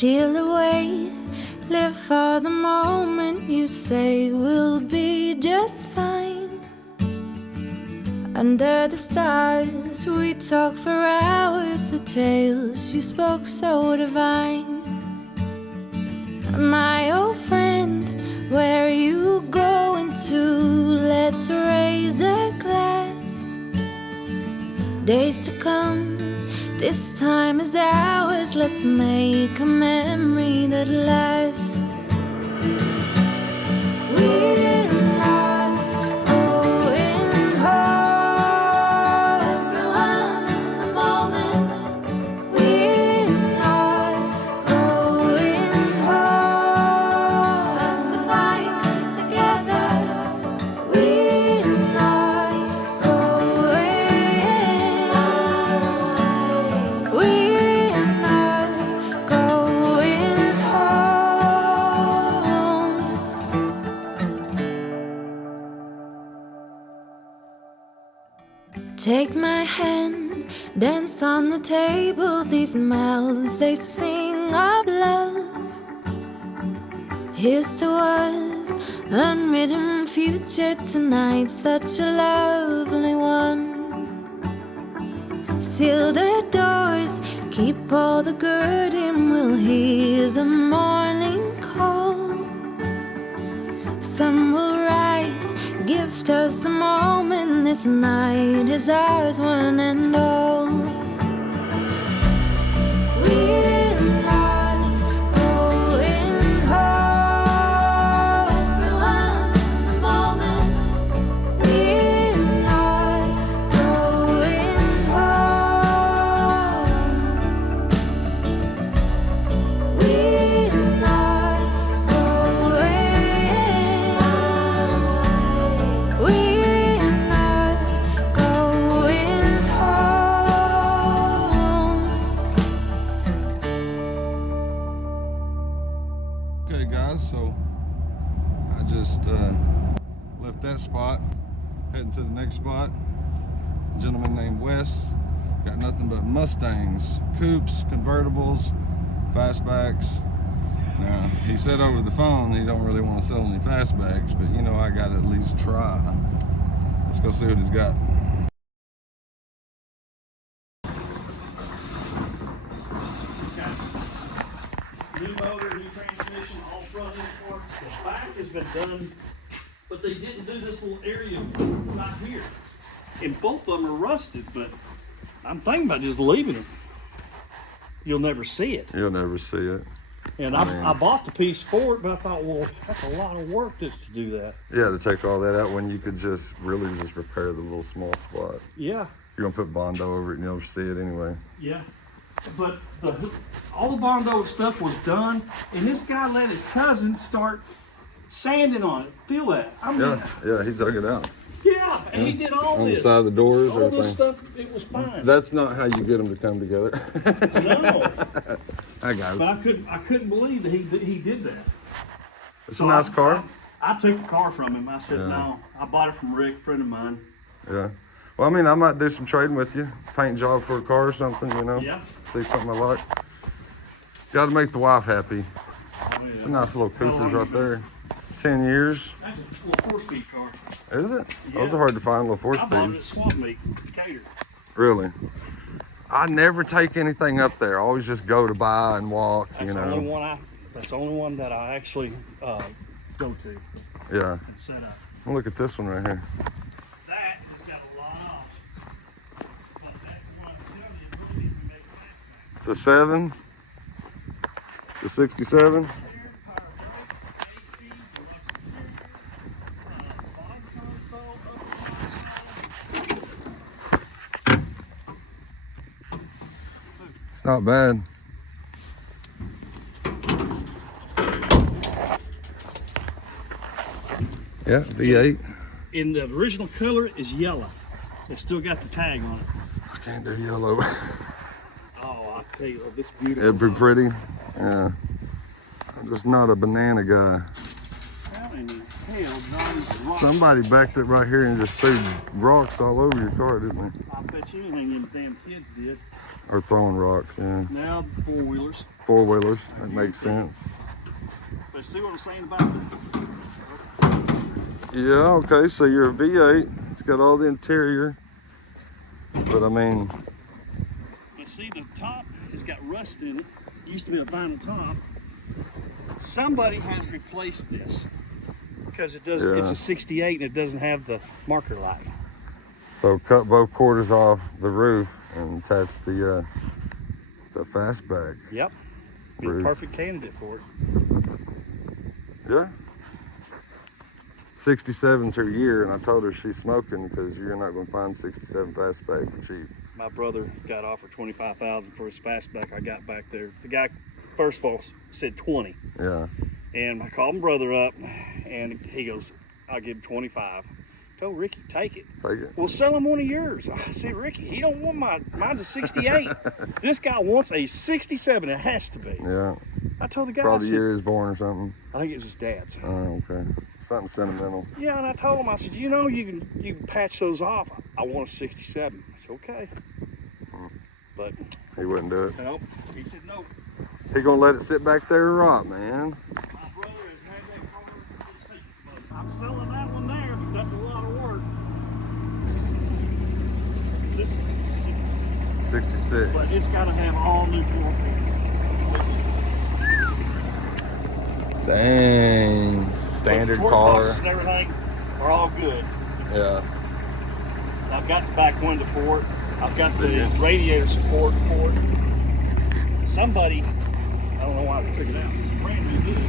steal away, live for the moment. You say we'll be just fine. Under the stars, we talk for hours. The tales you spoke so divine. My old friend, where are you going to? Let's raise a glass. Days to come, this time is ours. Let's make a memory that lasts. We're not going home. Everyone in the moment. We're not going home. Let's survive together. We're not going home. We're not going home. Take my hand, dance on the table. These mouths, they sing of love. Here's to us, unwritten future tonight. Such a lovely one. Seal the doors, keep all the good in. We'll hear the morning call. Sun will rise, gift us the moment. This night is ours, one and all. We're not going home. Everyone in the moment. We're not going home. We're not going home. We're not going home. Okay guys, so I just left that spot, heading to the next spot. A gentleman named Wes, got nothing but Mustangs, Coupes, Convertables, Fastbacks. Now, he said over the phone he don't really want to sell any Fastbacks, but you know I gotta at least try. Let's go see what he's got. New motor, new transmission, all front end parts. The back has been done, but they didn't do this little area right here. And both of them are rusted, but I'm thinking about just leaving them. You'll never see it. You'll never see it. And I bought the piece for it, but I thought, well, that's a lot of work just to do that. Yeah, to take all that out when you could just really just repair the little small spot. Yeah, You're gonna put Bondo over it and you'll never see it anyway. yeah. But all the Bondo stuff was done, and this guy let his cousin start sanding on it. Feel that? I mean, Yeah, he dug it out. yeah, and he did all On this. the side of the doors, all everything. this stuff, it was fine. That's not how you get them to come together. No, Hi guys. but I couldn't believe that he did that. It's a nice car. I took the car from him. I said, Yeah. no, I bought it from Rick, a friend of mine. Yeah. Well, I mean, I might do some trading with you. Paint job for a car or something, you know? Yeah. See something I like. Got to make the wife happy. Oh, yeah. It's a nice little How long Coopers you right been- there. 10 years. That's a little 4-speed car. Is it? Yeah. Those are hard to find, little four I bought it at speeds. Swap Meet, Decatur. Really? I never take anything up there. I always just go to buy and walk, That's you the only know? one that's the only one that I actually go to Yeah. and set up. Well, look at this one right here. That has got a lot of options. But that's the one I'm telling you, really need to make Fastback. It's a 7. It's a 67. Power brakes, AC, bottom console, It's not bad. Yeah, V8. in the original color is yellow. It's still got the tag on it. I can't do yellow. Oh, I tell you, this beautiful. It'd be pretty. Yeah. I'm just not a banana guy. Well, and hell John is rock. Somebody backed it right here and just threw rocks all over your car, didn't they? I bet you anything them damn kids did. Or throwing rocks, yeah. Now four-wheelers. Four-wheelers, that makes sense. But see what I'm saying about that? Yeah, okay, so you're a V8. It's got all the interior. But I mean... But see, the top has got rust in it. It used to be a vinyl top. Somebody has replaced this. Because it doesn't, it's a 68 and it doesn't have the marker light. So cut both quarters off the roof and attach the Fastback. Yep. Be a perfect candidate for it. Yeah. 67's her year, and I told her she's smoking because you're not going to find 67 Fastback for cheap. My brother got offered $25,000 for his Fastback. I got back there. The guy, first of all, said 20. Yeah. And I called my brother up, and he goes, "I'll give him 25." Told Ricky, take it. Take it. Well, sell him one of yours. I said, Ricky, he don't want mine's a 68. This guy wants a 67. It has to be. Yeah. I told the guy, Probably I the said, year he was born or something. I think it was his dad's. Oh, okay. Something sentimental. Yeah, and I told him, I said, you know, you can patch those off. I want a 67. I said, okay. But He wouldn't do it. nope. He said no. He gonna let it sit back there and rot, man. My brother has had that car this week, but I'm selling that one there, but that's a lot of work. This is 66. 66. But it's got to have all new floor fans. Dang. Standard Torque car. boxes and everything are all good. Yeah. I've got the back window for it. I've got the radiator support for it. Somebody, I don't know why they took it out. It's brand new good.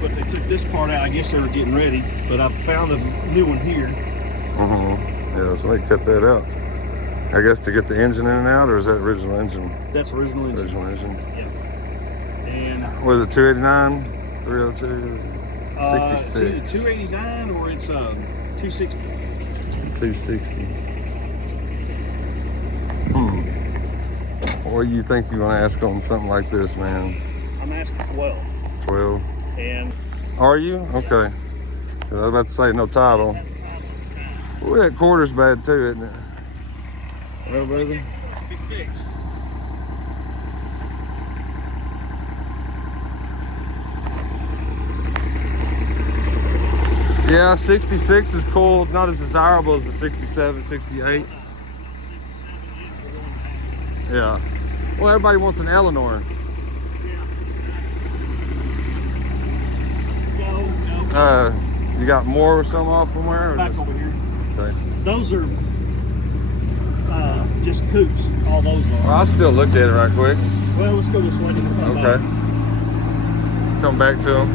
But they took this part out. I guess they were getting ready. But I found a new one here. Yeah, so they cut that out. I guess to get the engine in and out, or is that original engine? That's original engine. Original engine. Yeah. And Was it 289, 302, it's either 289 or it's 260. 260. What do you think you're gonna ask on something like this, man? I'm asking 12. 12. And Are you? Okay. 'Cause I was about to say no title. Ooh, that quarter's bad too, isn't it? Well, baby. be fixed. Yeah, 66 is cool. Not as desirable as the 67, 68. Yeah. Well, everybody wants an Eleanor. You got more or some off from where? Back over here. Okay. Those are just Coupes. All those are. Well, I'll still look at it right quick. Well, let's go this way. Okay. Come back to them.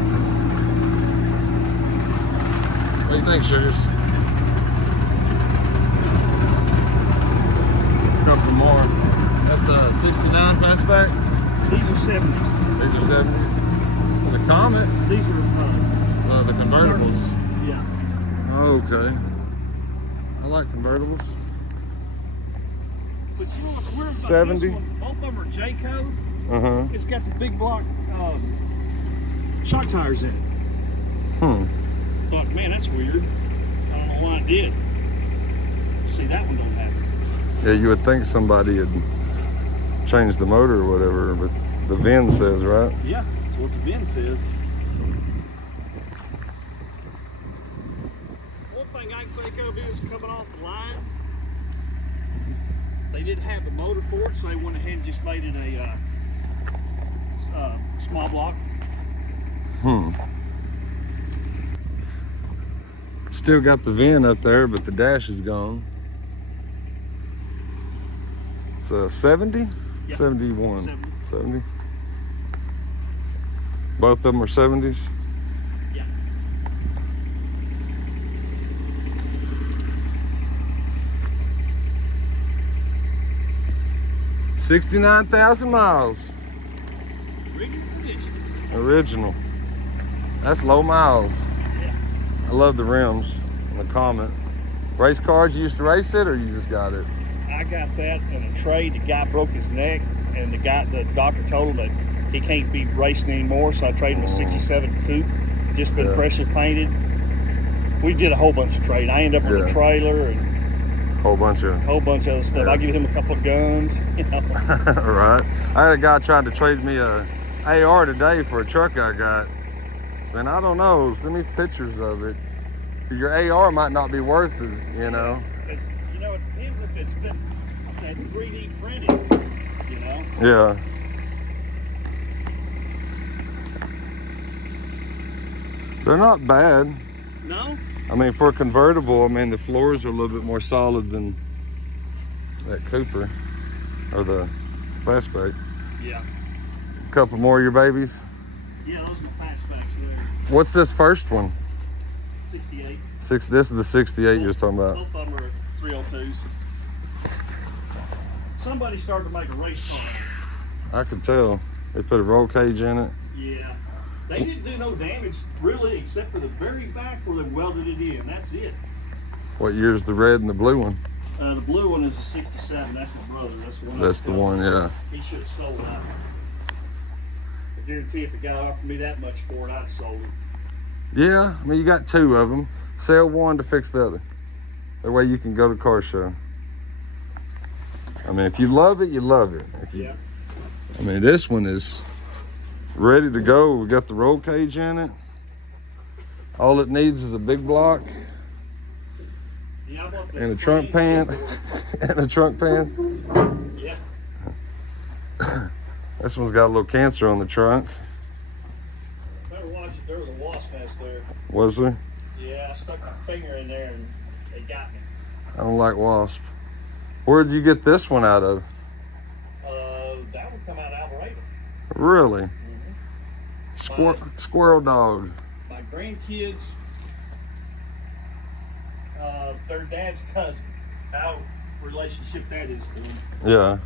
What do you think, Sugars? Couple more. That's a 69 Fastback. These are 70s. These are 70s. And the Comet. These are The convertibles. Yeah. Okay. I like convertibles. But you know what's weird about 70. this one? Both of them are J-code. Uh-huh. It's got the big block shock tires in it. Thought, man, that's weird. I don't know why it did. See, that one don't have it. Yeah, you would think somebody had changed the motor or whatever, but the VIN says, right? Yeah, that's what the VIN says. One thing I can think of is coming off the line. They didn't have the motor for it, so they went ahead and just made it a small block. Still got the VIN up there, but the dash is gone. It's a 70? Yeah. 71. 70. 70. Both of them are 70s? Yeah. $69,000 miles. Original condition. Original. That's low miles. Yeah. I love the rims and the Comet. Race cars, you used to race it or you just got it? I got that in a trade. The guy broke his neck, and the doctor told him that he can't be racing anymore, so I traded him a 67 Coupe. just been freshly painted. We did a whole bunch of trading. I ended up with a trailer and whole bunch of other stuff. I give him a couple of guns, you know. Right. I had a guy trying to trade me a AR today for a truck I got. Man, I don't know. Send me pictures of it. Cause your AR might not be worth it, you know. Because, you know, it depends if it's been 3D printed, you know. Yeah. They're not bad. No? I mean, for a convertible, I mean, the floors are a little bit more solid than that Cooper or the Fastback. Yeah. A couple more of your babies. Yeah, those are Fastbacks there. What's this first one? 68. This is the 68 you was talking about. Both of them are 302s. Somebody started to make a race car. I could tell. They put a roll cage in it. Yeah. They didn't do no damage, really, except for the very back where they welded it in. That's it. What year's the red and the blue one? The blue one is a 67. That's my brother. That's the one. That's the one, yeah. He should have sold that. I guarantee if the guy offered me that much for it, I'd have sold it. Yeah, I mean, you got two of them. Sell one to fix the other. That way you can go to the car show. I mean, if you love it, you love it. Yeah. I mean, this one is ready to go. We got the roll cage in it. All it needs is a big block Yeah, and a trunk pan. And a trunk pan. Yeah. This one's got a little cancer on the trunk. Better watch it. There was a wasp nest there. Was there? Yeah, I stuck my finger in there and they got me. I don't like wasp. Where did you get this one out of? That would come out of Alvarado. Really? Squirrel dog. My grandkids, their dad's cousin. How relationship that is to them. Yeah.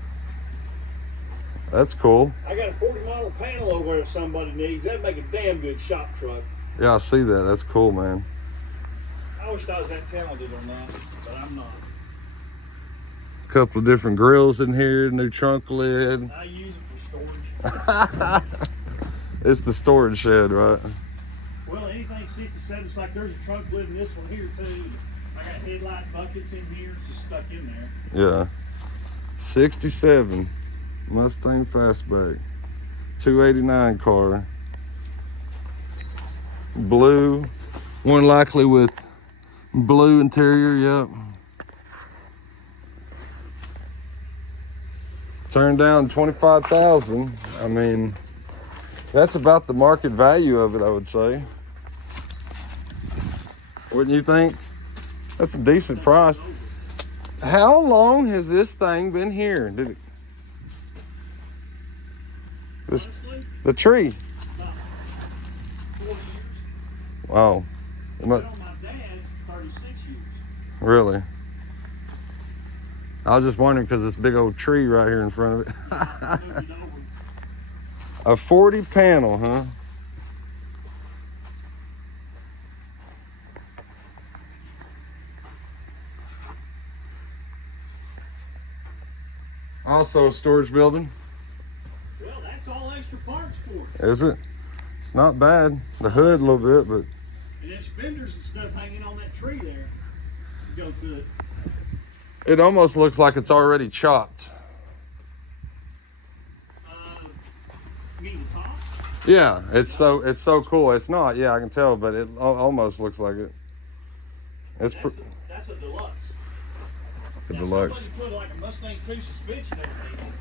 That's cool. I got a 40 model panel over there if somebody needs. That'd make a damn good shop truck. Yeah, I see that. That's cool, man. I wish I was that talented on that, but I'm not. A couple of different grills in here, new trunk lid. I use it for storage. It's the storage shed, right? Well, anything 67, it's like there's a trunk lid in this one here too. I got headlight buckets in here, it's just stuck in there. Yeah. 67 Mustang Fastback. 289 car. Blue. One likely with blue interior, yep. Turned down 25,000. I mean, that's about the market value of it, I would say. Wouldn't you think? That's a decent price. How long has this thing been here? Honestly, The tree. about 4 years. Wow. But on my dad's, 36 years. Really? I was just wondering because this big old tree right here in front of it. Moved it over. A 40 panel, huh? Also a storage building. Well, that's all extra parts for it. Is it? It's not bad. The hood a little bit, but And there's fenders and stuff hanging on that tree there. You go to it. it almost looks like it's already chopped. You mean the top? Yeah, it's so cool. It's not, yeah, I can tell, but it almost looks like it. It's That's a deluxe. a Now, deluxe. Somebody put like a Mustang 2 suspension and everything on it.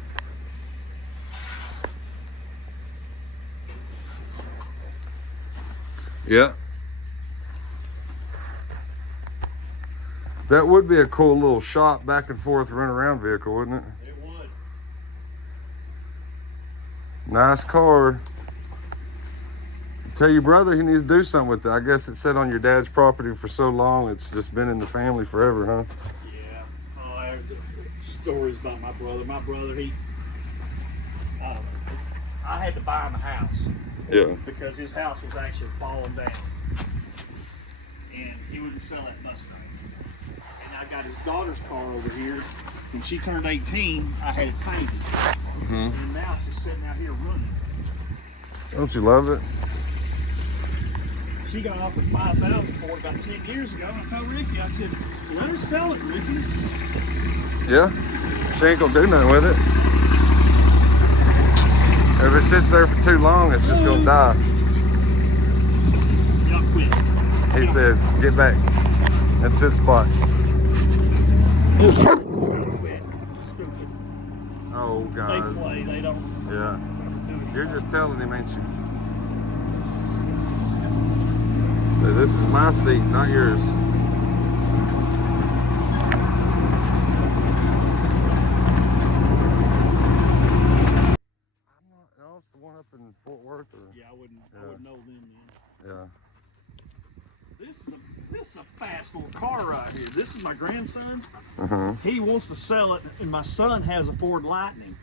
Yeah. That would be a cool little shop back and forth run around vehicle, wouldn't it? It would. Nice car. Tell your brother he needs to do something with it. I guess it sat on your dad's property for so long, it's just been in the family forever, huh? Yeah. Oh, I have stories about my brother. My brother, I had to buy him a house. Yeah. Because his house was actually falling down. And he wouldn't sell that Mustang. And I got his daughter's car over here. When she turned 18, I had it painted. And now it's just sitting out here running. Don't you love it? She got offered $5,000 for it about 10 years ago. I told Ricky, I said, let her sell it, Ricky. Yeah, she ain't gonna do nothing with it. If it sits there for too long, it's just gonna die. Y'all quit. He said, get back. That's his spot. Quit. Stupid. Oh, They guys. play, they don't. Yeah. You're just telling him, ain't you? So this is my seat, not yours. No, it's the one up in Fort Worth. Or, Yeah, I wouldn't know them then. yeah. This is a fast little car right here. This is my grandson. Uh-huh. He wants to sell it, and my son has a Ford Lightning.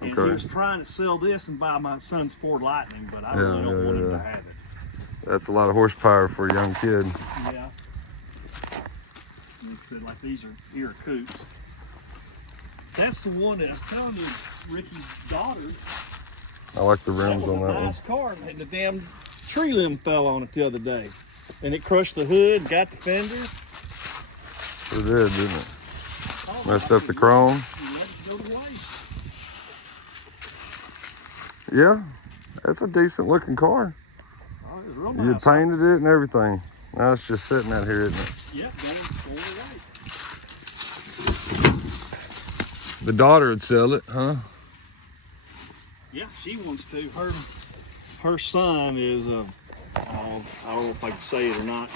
And Okay. he was trying to sell this and buy my son's Ford Lightning, but I really don't want him to have it. That's a lot of horsepower for a young kid. Yeah. And it said, like, these are Coupes. That's the one that I was telling you, Ricky's daughter. I like the That rims was on a that nice car, and the damn tree limb fell on it the other day. And it crushed the hood, got the fender. one. It did, didn't it? Oh, Messed up the chrome. You let it go to waste. Yeah, that's a decent looking car. Oh, it was real You nice. painted it and everything. Now it's just sitting out here, isn't it? Yep, going to waste. The daughter would sell it, huh? Yeah, she wants to. Her son is a, I don't know if I can say it or not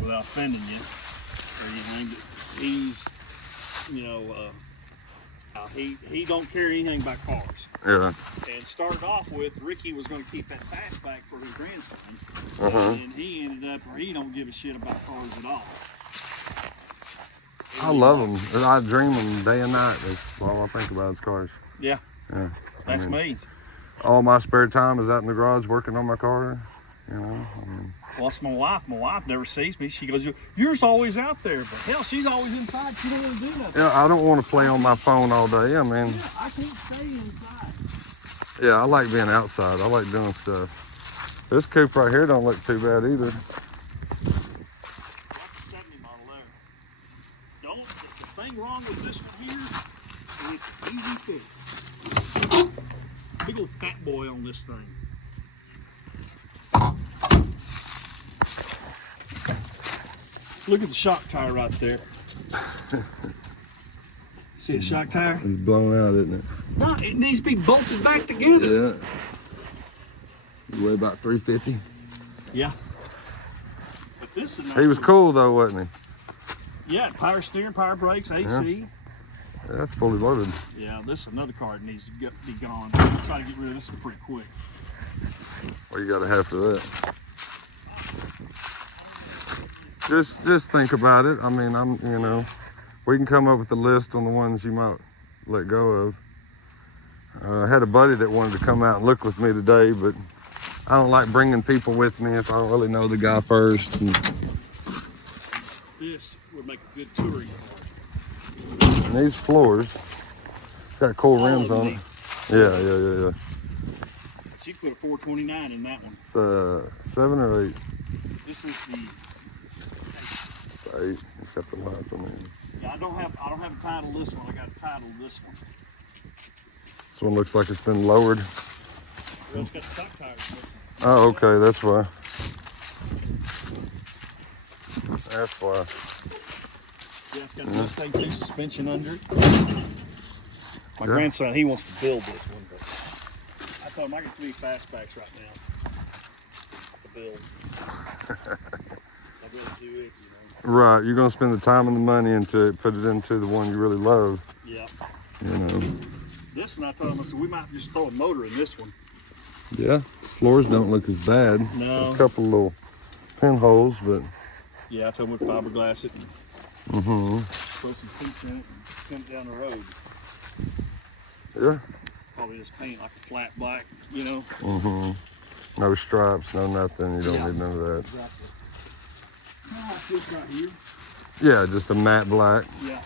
without offending you or anything, but he's, you know, he don't care anything about cars. Yeah. And started off with, Ricky was going to keep that Fastback for his grandson, and he ended up where he don't give a shit about cars at all. I love them. I dream them day and night. That's all I think about is cars. Yeah, Yeah. that's me. All my spare time is out in the garage working on my car. You know. Well, it's my wife. My wife never sees me. She goes, "You're always out there," but hell, she's always inside. She don't want to do nothing. Yeah, I don't want to play on my phone all day. I mean, Yeah, I can't stay inside. yeah, I like being outside. I like doing stuff. This coupe right here don't look too bad either. That's a 70 model there. The thing wrong with this one here is it's easy fix. Big old fat boy on this thing. Look at the shock tire right there. See a shock tire? It's blown out, isn't it? No, it needs to be bolted back together. Yeah. You weigh about 350. Yeah. But this is nice. He was cool though, wasn't Yeah, power steering, power brakes, AC. Yeah, that's fully loaded. Yeah, this is another car that needs to be gone. I'm trying to get rid of this one pretty quick. What you gotta have for that? Just think about it. I mean, you know, we can come up with a list on the ones you might let go of. I had a buddy that wanted to come out and look with me today, but I don't like bringing people with me if I don't really know the guy first. And This would make a good touring car. these floors, it's got cool rims on it. Yeah. She put a 429 in that one. It's 7 or 8. This is the. 8. It's got the lights on it. Yeah, I don't have a title this one. I got a title this one. This one looks like it's been lowered. Well, it's got the shock tires. Oh, okay, that's why. That's why. Yeah, it's got the Mustang 2 suspension under it. My grandson, he wants to build this one, but I told him I got 3 Fastbacks right now to build. I'd rather do it, you know. Right, you're gonna spend the time and the money into it, put it into the one you really love. Yeah. You know. This, and I told him, I said, we might just throw a motor in this one. Yeah, floors don't look as bad. No. There's a couple little pinholes, but. Yeah, I told him we'd fiberglass it and throw some seats in it and send it down the road. Yeah. Probably just paint like a flat black, you know. No stripes, no nothing. You don't Yeah. need none of that. Exactly. Kind of like this right here. Yeah, just a matte black. Yeah.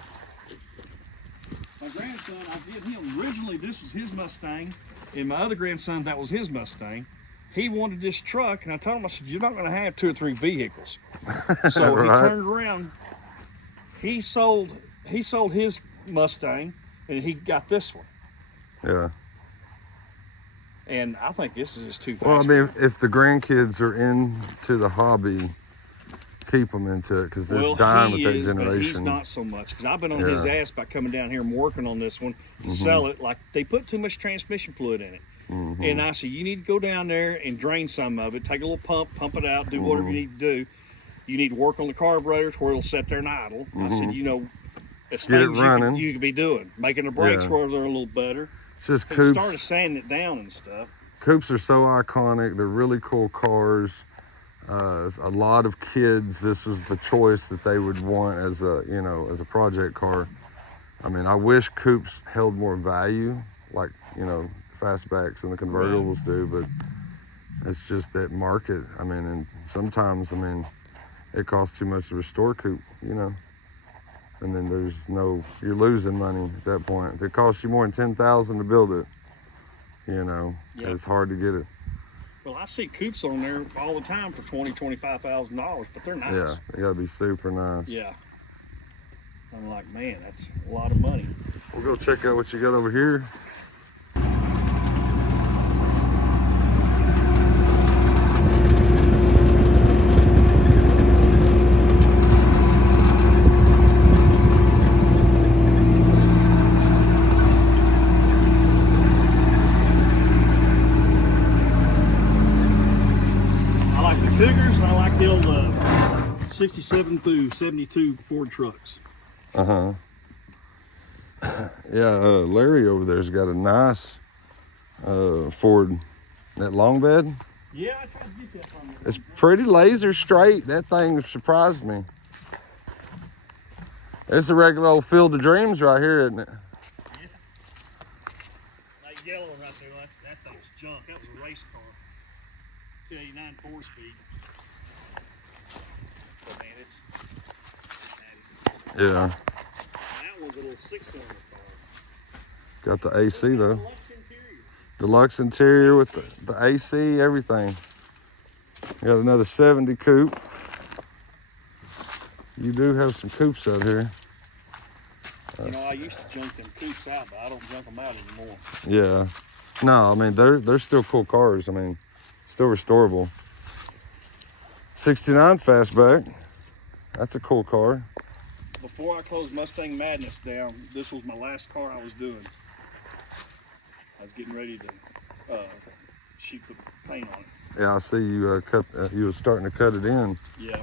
My grandson, I did him originally. This was his Mustang, and my other grandson, that was his Mustang. he wanted this truck, and I told him, I said, you're not going to have 2 or 3 vehicles. So he Right. turned around. He sold his Mustang, and he got this one. Yeah. And I think this is just too fast. Well, I mean, if the grandkids are into the hobby, keep them into it, because it's dying with that But generation. he's not so much, because I've been on Yeah. his ass by coming down here and working on this one to sell it. Like, they put too much transmission fluid in it. And I said, you need to go down there and drain some of it, take a little pump it out, do whatever you need to do. You need to work on the carburetor to where it'll sit there and idle. I said, you know, it's Get it things running. you could be doing, making the brakes Yeah. where they're a little better. It's just He Coupes. started sanding it down and stuff. Coupes are so iconic. They're really cool cars. A lot of kids, this was the choice that they would want as a, you know, as a project car. I mean, I wish Coupes held more value, like, you know, Fastbacks and the Convertables do, but it's just that market. I mean, and sometimes, I mean, it costs too much to restore Coupe, you know, and then you're losing money at that point. If it costs you more than $10,000 to build it, you know, it's hard to get it. Well, I see Coupes on there all the time for $20,000-$25,000, but they're nice. Yeah, they gotta be super nice. Yeah. I'm like, man, that's a lot of money. We'll go check out what you got over here. I like the Cougars, and I like the old 67 through 72 Ford trucks. Yeah, Larry over there's got a nice Ford, that long bed. Yeah, I tried to get that from you. It's pretty laser straight. That thing surprised me. It's a regular old Field of Dreams right here, isn't it? Yeah. That yellow right there, that thing's junk. That was a race car. 289 4-speed. But man, it's natty. Yeah. That one's a little 6-cylinder car. Got the AC though. Deluxe interior. Deluxe interior with the AC, everything. Got another 70 coupe. You do have some coupes out here. You know, I used to junk them Coupes out, but I don't junk them out anymore. Yeah. No, I mean, they're still cool cars. I mean, still restorable. 69 Fastback. That's a cool car. Before I closed Mustang Madness down, this was my last car I was doing. I was getting ready to shoot the paint on it. Yeah, I see you you was starting to cut it in. Yeah.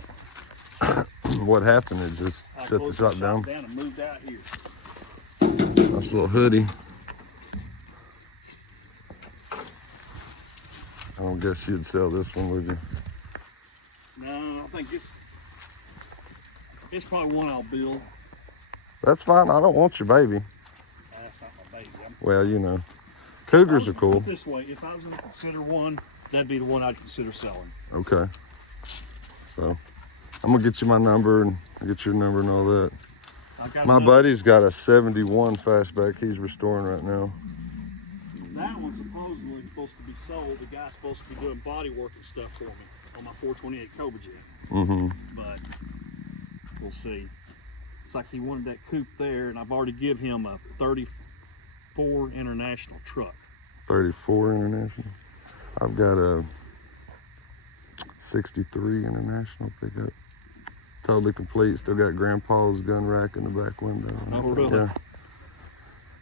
What happened? It just I shut the closed shop the down. and moved out here. Nice little hoodie. I don't guess you'd sell this one, would you? No, I think it's probably one I'll build. That's fine. I don't want your baby. That's not my baby. Well, you know, Cougars are Put cool. it this way, if I was going to consider one, that'd be the one I'd consider selling. Okay. So I'm gonna get you my number and get your number and all that. I've got My another- buddy's got a 71 Fastback he's restoring right now. That one's supposedly supposed to be sold. The guy's supposed to be doing body work and stuff for me on my 428 Cobra Jet. Mm-hmm. But we'll see. It's like he wanted that coupe there, and I've already give him a 34 International truck. 34 International. I've got a 63 International pickup. Totally complete. Still got Grandpa's gun rack in the back window. Oh, really? Yeah.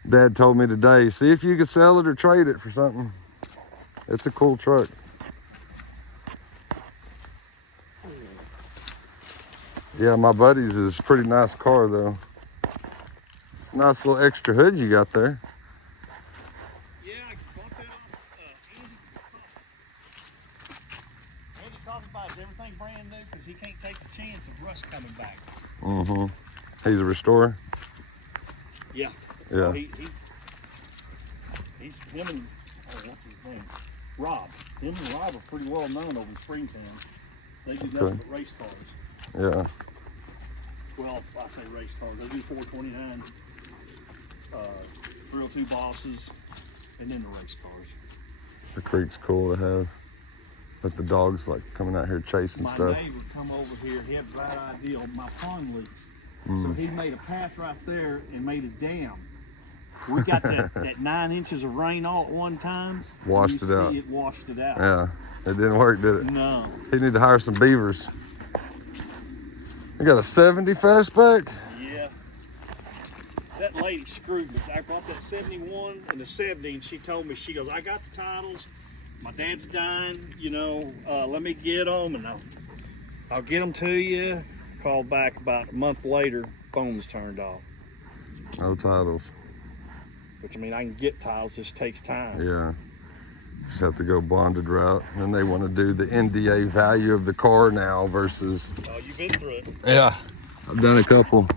Dad told me today, see if you could sell it or trade it for something. It's a cool truck. Yeah, my buddy's is a pretty nice car though. It's a nice little extra hood you got there. Yeah, I bought that off Andy Coffee buys everything brand new because he can't take the chance of rust coming back. Mm-hmm. He's a restorer. Yeah. Yeah. Oh, he's him and what's his name? Rob. Him and Rob are pretty well known over in Springtown. They do nothing but race cars. Yeah. Well, I say race cars. They do 429, 302 bosses, and then the race cars. The Creek's cool to have. But the dog's like coming out here chasing My stuff. neighbor come over here, he had a bright idea on my pond leaks. So he made a path right there and made a dam. We got that 9 inches of rain all at one time. Washed it out. It washed it out. Yeah, it didn't work, did it? No. He need to hire some beavers. You got a 70 Fastback? Yeah. That lady screwed me. I brought that 71 and the 70, and she told me, she goes, I got the titles. My dad's dying, you know, let me get them, and I'll get them to you. Called back about a month later, phone was turned off. No titles. Which, I mean, I can get titles, just takes time. Yeah. Just have to go bonded route. And they want to do the NDA value of the car now versus. Oh, you've been through it. Yeah. I've done a couple.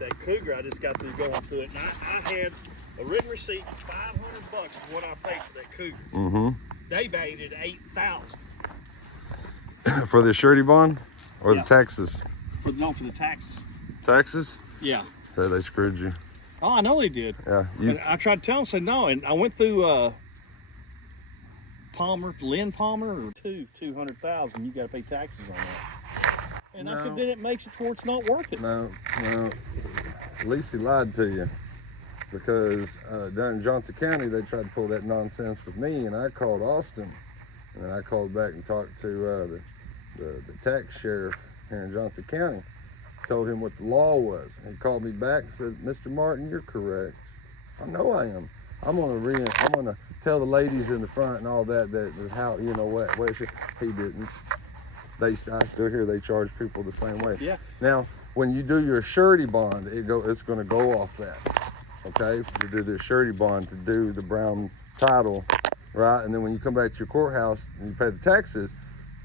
That Cougar, I just got through going through it, and I had a written receipt, $500 is what I paid for that Cougar. Mm-hmm. They valued it $8,000. For the surety bond or Yeah. the taxes? For the taxes. Taxes? Yeah. Yeah, they screwed you. Oh, I know they did. Yeah. And I tried to tell them, said no, and I went through Lynn Palmer, or 200,000. You got to pay taxes on that. And I said, then it makes it towards not worth it. No. Lacey lied to you. Because down in Johnson County, they tried to pull that nonsense with me, and I called Austin. And then I called back and talked to the tax sheriff here in Johnson County. Told him what the law was. And he called me back and said, Mr. Martin, you're correct. I know I am. I'm gonna tell the ladies in the front and all that how, you know what he didn't. I still hear they charge people the same way. Yeah. Now, when you do your surety bond, it's gonna go off that. Okay? You do the surety bond to do the brown title, right? And then when you come back to your courthouse and you pay the taxes,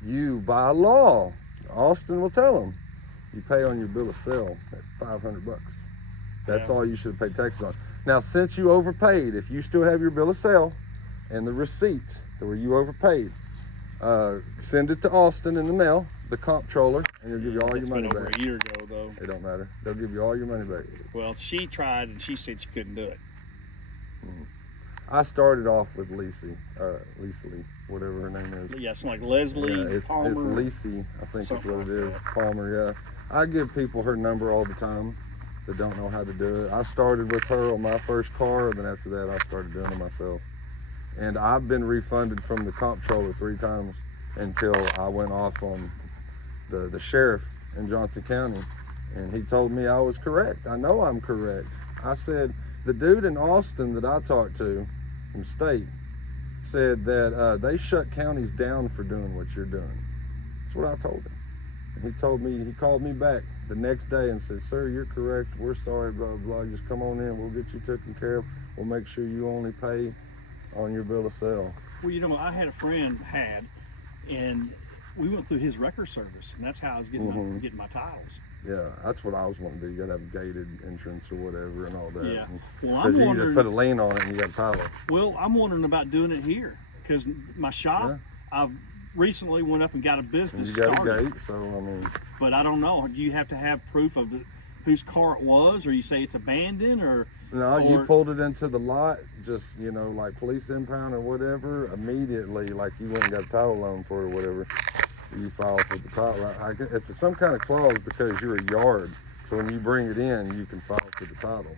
you, by law, Austin will tell them, you pay on your bill of sale at $500. That's all you should pay taxes on. Now, since you overpaid, if you still have your bill of sale and the receipt where you overpaid, send it to Austin in the mail, the comptroller, and he'll give you all your money over back. a year ago, though. It don't matter. They'll give you all your money back. Well, she tried, and she said she couldn't do it. I started off with Lacey, whatever her name is. Yeah, something like Leslie Palmer. It's Lacey, I think is Something what it like is. Palmer, yeah. I give people her number all the time that don't know how to do it. I started with her on my first car, and then after that I started doing it myself. And I've been refunded from the comptroller 3 times until I went off on the sheriff in Johnson County, and he told me I was correct. I know I'm correct. I said, the dude in Austin that I talked to from state said that they shut counties down for doing what you're doing. That's what I told him. And he called me back the next day and said, sir, you're correct. We're sorry, blah, blah, blah. Just come on in. We'll get you taken care of. We'll make sure you only pay on your bill of sale. Well, you know, I had a friend and we went through his record service, and that's how I was getting my titles. Yeah, that's what I was wanting to do. You gotta have gated entrance or whatever and all that. Yeah. Well, Because I'm you wondering. just put a lien on it and you got a title. Well, I'm wondering about doing it here, because my shop, I've recently went up and got a business And you got started. a gate, so I mean. But I don't know. Do you have to have proof of whose car it was, or you say it's abandoned, or? No, you pulled it into the lot, just, you know, like police impound or whatever, immediately, like you went and got a title loan for it or whatever, you file for the title. It's some kind of clause because you're a yard, so when you bring it in, you can file for the title.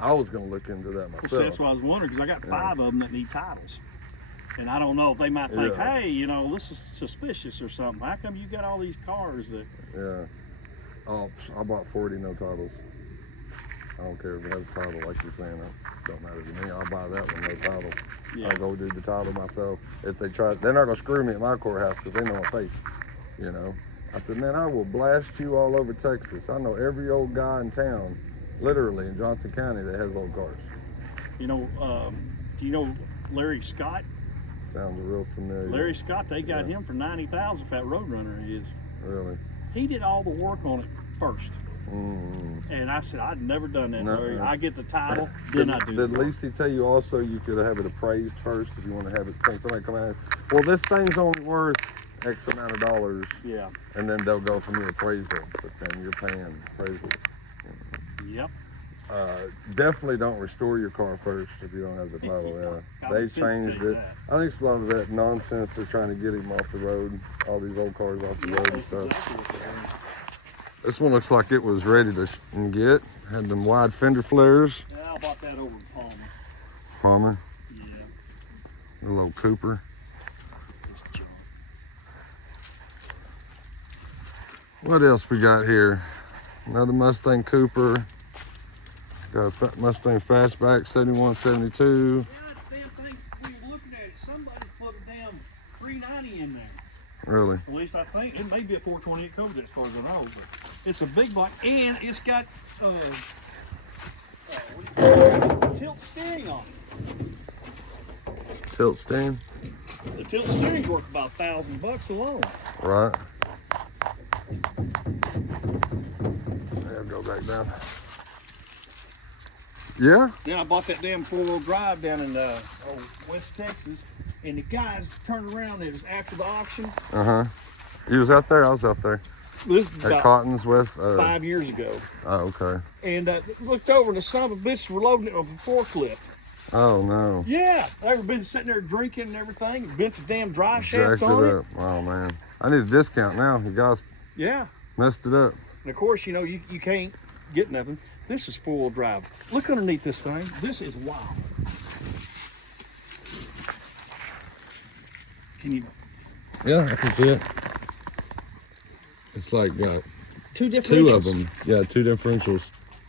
I was going to look into that myself. Well, see, that's what I was wondering, because I got 5 of them that need titles. And I don't know if they might think, hey, you know, this is suspicious or something. How come you got all these cars that... Yeah. Oh, I bought 40 no titles. I don't care if it has a title, like you're saying. It don't matter to me. I'll buy that one, no title. Yeah. I'll go do the title myself. If they try, they're not gonna screw me at my courthouse because they know my face. You know. I said, man, I will blast you all over Texas. I know every old guy in town, literally in Johnson County, that has old cars. You know, do you know Larry Scott? Sounds real familiar. Larry Scott, they got him for $90,000 for that Roadrunner he is. Really? He did all the work on it first. And I said, I'd never done that, Larry. I get the title, then I do Did Lacey tell you also you could have it appraised first if you want to have it, somebody come out, well, this thing's only worth X amount of dollars. Yeah. And then they'll go from your appraisal, but then you're paying appraisal. Yep. Definitely don't restore your car first if you don't have the title. Yeah, they changed it. I think it's a lot of that nonsense they're trying to get him off the road. All these old cars off the road and stuff. Exactly. This one looks like it was ready to get. Had them wide fender flares. Yeah, I bought that over in Palmer. Palmer. Yeah. A little Cooper. Just junk. What else we got here? Another Mustang Cooper. Got a Mustang Fastback 7172. Yeah, that damn thing, we were looking at it, somebody put a damn 390 in there. Really? At least I think. It may be a 428 Coupes as far as I know, but it's a big block, and it's got tilt steering on it. Tilt stand? The tilt steering's worth about $1,000 alone. Right. Yeah, go back down. Yeah? Then I bought that damn four-wheel drive down in West Texas, and the guys turned around. It was after the auction. You was out there? I was out there. This is At about Cotton's West? 5 years ago. Oh, okay. And looked over, and the son of a bitch were loading it with a forklift. Oh, no. Yeah, they've been sitting there drinking and everything. Bent the damn drive Jacked shaft it on it. up. Oh, man. I need a discount now. You guys Yeah. messed it up. And of course, you know, you can't get nothing. This is four-wheel drive. Look underneath this thing. This is wild. Can you? Yeah, I can see it. It's like Two two of them. Yeah, two differentials.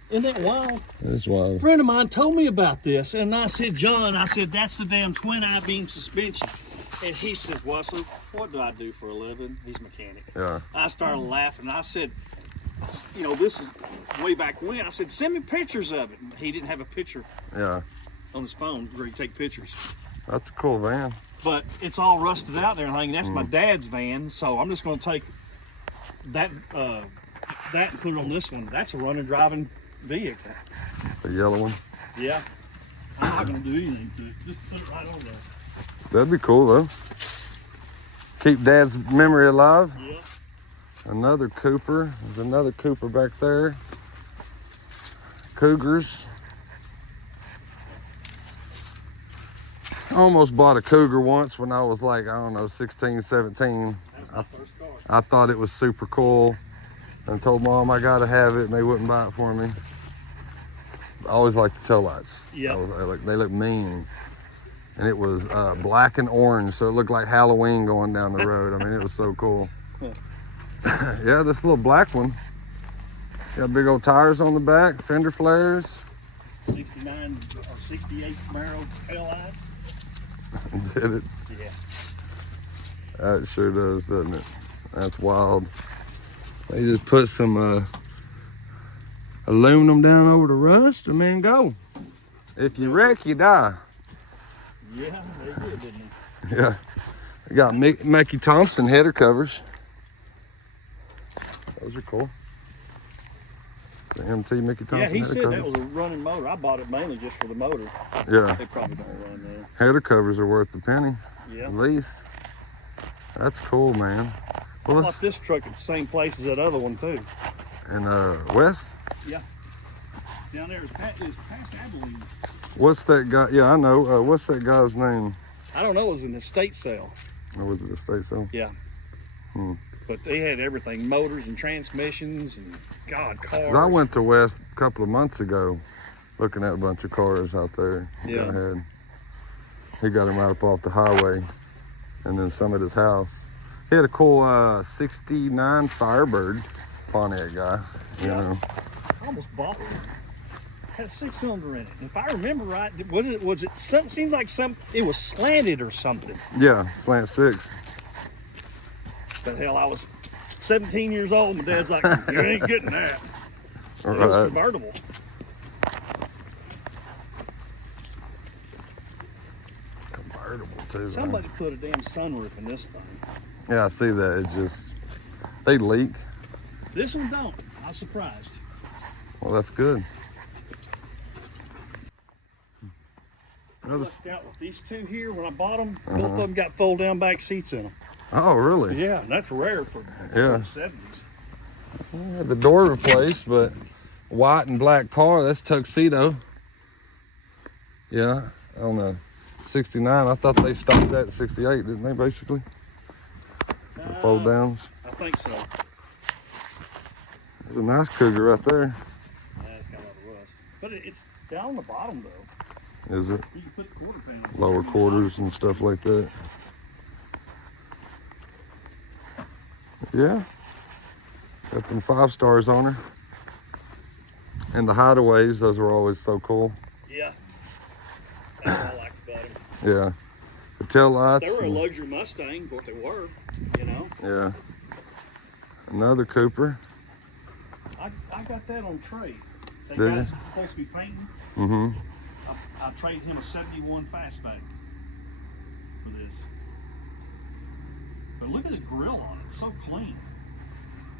Isn't that wild? That's wild. A friend of mine told me about this, and I said, John, I said, that's the damn twin I-beam suspension. And he said, well, so what do I do for a living? He's a mechanic. Yeah. I started laughing. I said, you know, this is way back when. I said, send me pictures of it. And he didn't have a picture Yeah. on his phone where he take pictures. That's a cool van. But it's all rusted out there and everything. That's my dad's van, so I'm just going to take that and put it on this one. That's a running, driving vehicle. The yellow one. Yeah. I'm not going to do anything to it. Just put it right on there. That'd be cool, though. Keep Dad's memory alive. Yeah. Another Cooper. There's another Cooper back there. Cougars. I almost bought a Cougar once when I was like, I don't know, 16, 17. I thought it was super cool and told Mom I gotta have it, and they wouldn't buy it for me. I always like the taillights. Yeah. They look mean. And it was black and orange, so it looked like Halloween going down the road. I mean, it was so cool. Yeah, this little black one. Got big old tires on the back, fender flares. 69 or 68 Camaro taillights. Did it? Yeah. That sure does, doesn't it? That's wild. They just put some aluminum down over the rust and then go. If you wreck, you die. Yeah, they did, didn't they? Yeah. They got Mickey Thompson header covers. Those are cool. The MT Mickey Thompson Yeah, he header said covers. that was a running motor. I bought it mainly just for the motor. Yeah. They probably don't run there. Header covers are worth the penny, Yeah. at least. That's cool, man. Well, I let's, bought this truck at the same place as that other one too. in West, Yeah. Down there is past Abilene. what's that guy? Yeah, I know. What's that guy's name? I don't know, it was an estate sale. Or was it a state sale? Yeah. Hmm. But they had everything, motors and transmissions and God, cars. 'Cause I went to West a couple of months ago looking at a bunch of cars out there. Yeah. He got him right up off the highway and then some at his house. He had a cool 69 Firebird Pontiac guy, you Yeah. know. I almost bought one. Had a 6-cylinder in it. And if I remember right, was it something, seems like it was slanted or something. Yeah, slant 6. But hell, I was 17 years old. My dad's like, you ain't getting that. All It was right. convertible. Convertible too. man. Somebody put a damn sunroof in this thing. Yeah, I see that. It's just, they leak. This one don't. I was surprised. Well, that's good. I Another, lucked out with these two here when I bought them. Both of them got fold down back seats in them. oh, really? Yeah, that's rare for Yeah. the 70s. I had the door replaced, but white and black car. That's tuxedo. Yeah, I don't know. 69. I thought they stopped that at 68, didn't they, basically? The fold downs. I think so. There's a nice Cougar right there. Yeah, it's got a lot of rust. But it's down on the bottom, though. Is it? You can put the quarter panel. Lower quarters and stuff like that. Yeah. Got them 5 stars on her. And the hideaways, those were always so cool. Yeah. That's what I liked about them. Yeah. The tail lights. They were a luxury Mustang, what they were, you know. Yeah. Another Cooper. I got that on trade. That Did guy's you? supposed to be painting. Mm-hmm. I traded him a 71 Fastback for this. But look at the grill on it. It's so clean.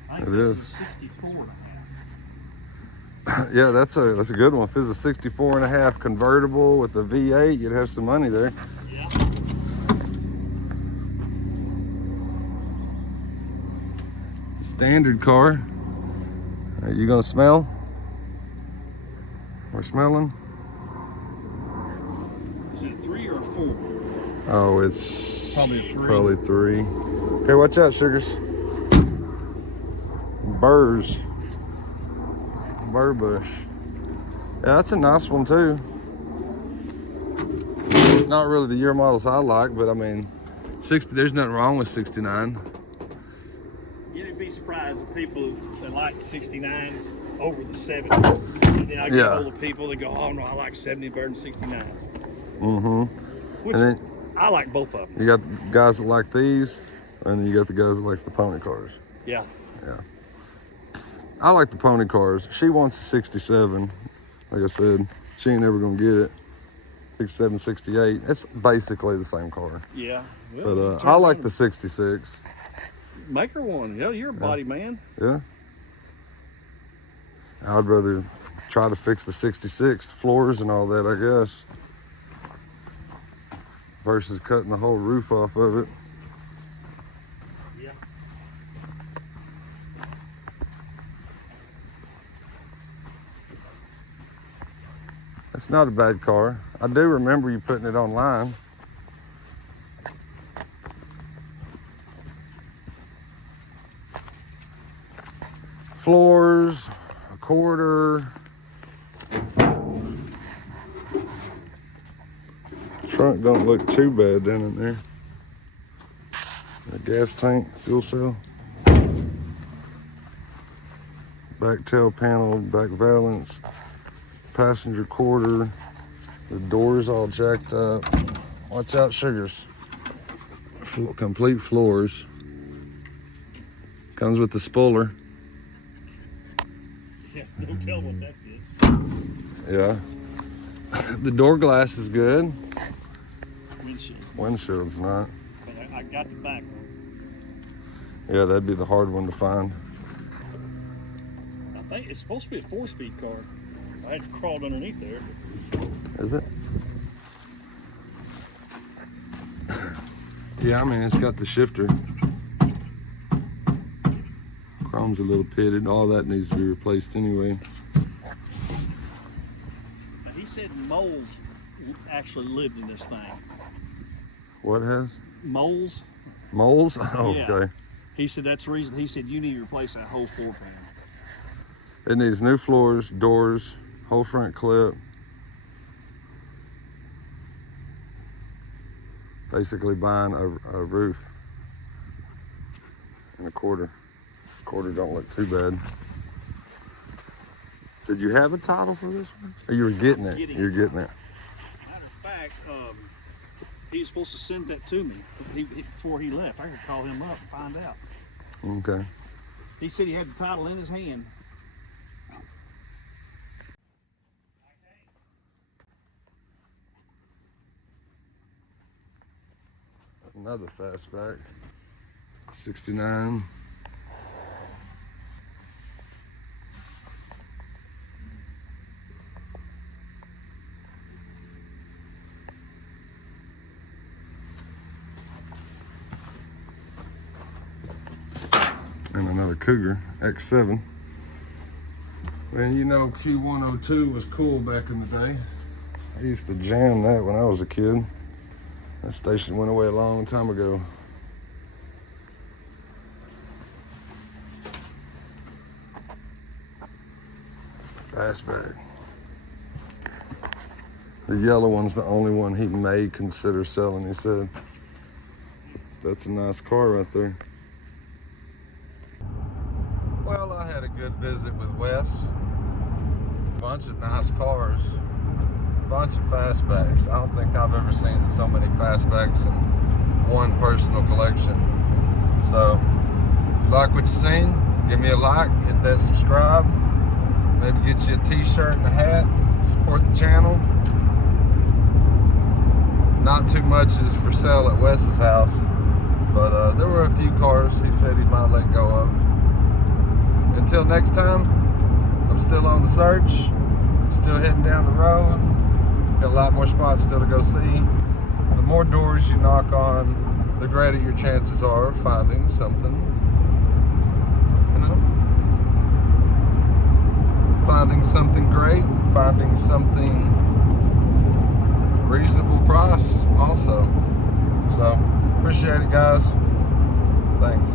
I think It this is. is 64 and a half. Yeah, that's a good one. If it's a 64 and a half convertible with a V8, you'd have some money there. Yeah. Standard car. Are you gonna smell? We're smelling. Is it a 3 or a 4? Oh, it's Probably a 3. probably 3. Okay, watch out, sugars. Burrs. Burr bush. Yeah, that's a nice one too. Not really the year models I like, but I mean, 60. There's nothing wrong with 69. You'd be surprised if people that like 69s over the 70s. And then I get Yeah. hold of people that go, oh no, I like 70 better than 69s. Mm-hmm. Which And then I like both of them. you got the guys that like these, and then you got the guys that like the pony cars. Yeah. Yeah. I like the pony cars. She wants a 67. Like I said, she ain't never gonna get it. 67, 68. It's basically the same car. Yeah. But Well, I like the 66. make her one. Yeah, you're a body man. Yeah. I'd rather try to fix the 66 floors and all that, I guess, versus cutting the whole roof off of it. Yeah. It's not a bad car. I do remember you putting it online. Floors, a quarter. Trunk don't look too bad down in there. A gas tank, fuel cell. Back tail panel, back valance, passenger quarter. The doors all jacked up. Watch out, sugars. Complete floors. Comes with the spoiler. Yeah, don't tell them what that fits. Yeah. The door glass is good. Windshields. Windshield's not. But I got the back one. Yeah, that'd be the hard one to find. I think it's supposed to be a 4-speed car. I had crawled underneath there. Is it? Yeah, I mean, it's got the shifter. Chrome's a little pitted. All that needs to be replaced anyway. Now, he said moles actually lived in this thing. What has? Moles. Moles? Oh, Yeah. okay. He said that's the reason. He said you need to replace that whole floor pan. It needs new floors, doors, whole front clip. Basically buying a roof and a quarter. Quarter don't look too bad. Did you have a title for this one? Or you were getting it? Getting You're it. getting it. Matter of fact, he was supposed to send that to me before he left. I could call him up and find out. Okay. He said he had the title in his hand. Another Fastback. 69. And another Cougar, X7. Man, you know Q102 was cool back in the day. I used to jam that when I was a kid. That station went away a long time ago. Fastback. The yellow one's the only one he may consider selling, he said. That's a nice car right there. Well, I had a good visit with Wes. Bunch of nice cars. Bunch of Fastbacks. I don't think I've ever seen so many Fastbacks in one personal collection. So, if you like what you've seen, give me a like, hit that subscribe. Maybe get you a t-shirt and a hat. Support the channel. Not too much is for sale at Wes's house, but there were a few cars he said he might let go of. Until next time, I'm still on the search, still heading down the road. Got a lot more spots still to go see. The more doors you knock on, the greater your chances are of finding something, you know, finding something great, finding something reasonable priced also. So appreciate it, guys. Thanks.